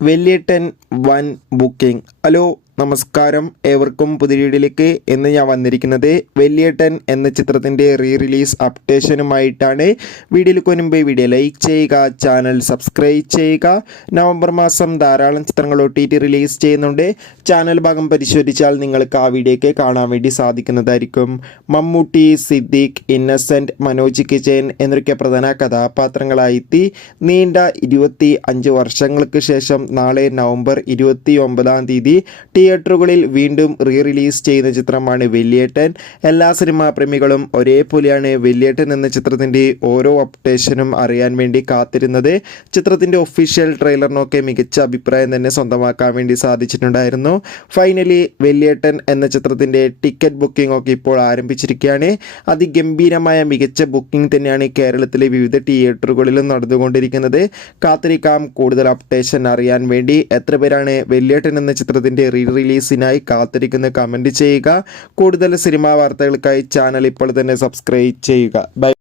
വെല്ലിയേട്ടൻ വൻ booking. Hello നമസ്കാരം, ഏവർക്കും പുതിയ വീഡിയോയിലേക്ക്. ഇന്ന് ഞാൻ വന്നിരിക്കുന്നത് വെല്ലിയേട്ടൻ എന്ന ചിത്രത്തിൻ്റെ റിലീസ് അപ്ഡേഷനുമായിട്ടാണ്. വീഡിയോയിലേക്ക് മുൻപ് വീഡിയോ ലൈക്ക് ചെയ്യുക, ചാനൽ സബ്സ്ക്രൈബ് ചെയ്യുക. നവംബർ മാസം ധാരാളം ചിത്രങ്ങൾ OTT റിലീസ് ചെയ്യുന്നുണ്ട്. ചാനൽ ഭാഗം പരിശോധിച്ചാൽ നിങ്ങൾക്ക് ആ വീഡിയോയ്ക്ക് കാണാൻ വേണ്ടി സാധിക്കുന്നതായിരിക്കും. മമ്മൂട്ടി, സിദ്ദീഖ്, ഇന്നസെൻറ്റ്, മനോജ് കിജൻ എന്നൊക്കെ പ്രധാന കഥാപാത്രങ്ങളായെത്തി നീണ്ട 25 വർഷങ്ങൾക്ക് ശേഷം നാളെ നവംബർ 29 തിയേറ്ററുകളിൽ വീണ്ടും റിലീസ് ചെയ്യുന്ന ചിത്രമാണ് വെല്ലിയേട്ടൻ. എല്ലാ സിനിമാ പ്രേമികളും ഒരേപോലെയാണ് വെല്ലിയേട്ടൻ എന്ന ചിത്രത്തിൻ്റെ ഓരോ അപ്ഡേഷനും അറിയാൻ വേണ്ടി കാത്തിരുന്നത്. ചിത്രത്തിൻ്റെ ഒഫീഷ്യൽ ട്രെയിലറിനൊക്കെ മികച്ച അഭിപ്രായം തന്നെ സ്വന്തമാക്കാൻ വേണ്ടി സാധിച്ചിട്ടുണ്ടായിരുന്നു. ഫൈനലി വെല്ലിയേട്ടൻ എന്ന ചിത്രത്തിൻ്റെ ടിക്കറ്റ് ബുക്കിംഗ് ഒക്കെ ഇപ്പോൾ ആരംഭിച്ചിരിക്കുകയാണ്. അതിഗംഭീരമായ മികച്ച ബുക്കിംഗ് തന്നെയാണ് കേരളത്തിലെ വിവിധ തിയേറ്ററുകളിലും നടന്നുകൊണ്ടിരിക്കുന്നത്. കാത്തിരിക്കാം കൂടുതൽ അപ്ഡേഷൻ അറിയാൻ വേണ്ടി. എത്ര പേരാണ് വെല്ലിയേട്ടൻ എന്ന ചിത്രത്തിൻ്റെ റിലീസിനായി കാത്തിരിക്കുന്ന കമൻറ്റ് ചെയ്യുക. കൂടുതൽ സിനിമാ വാർത്തകൾക്കായി ചാനൽ ഇപ്പോൾ തന്നെ സബ്സ്ക്രൈബ് ചെയ്യുക. ബൈ.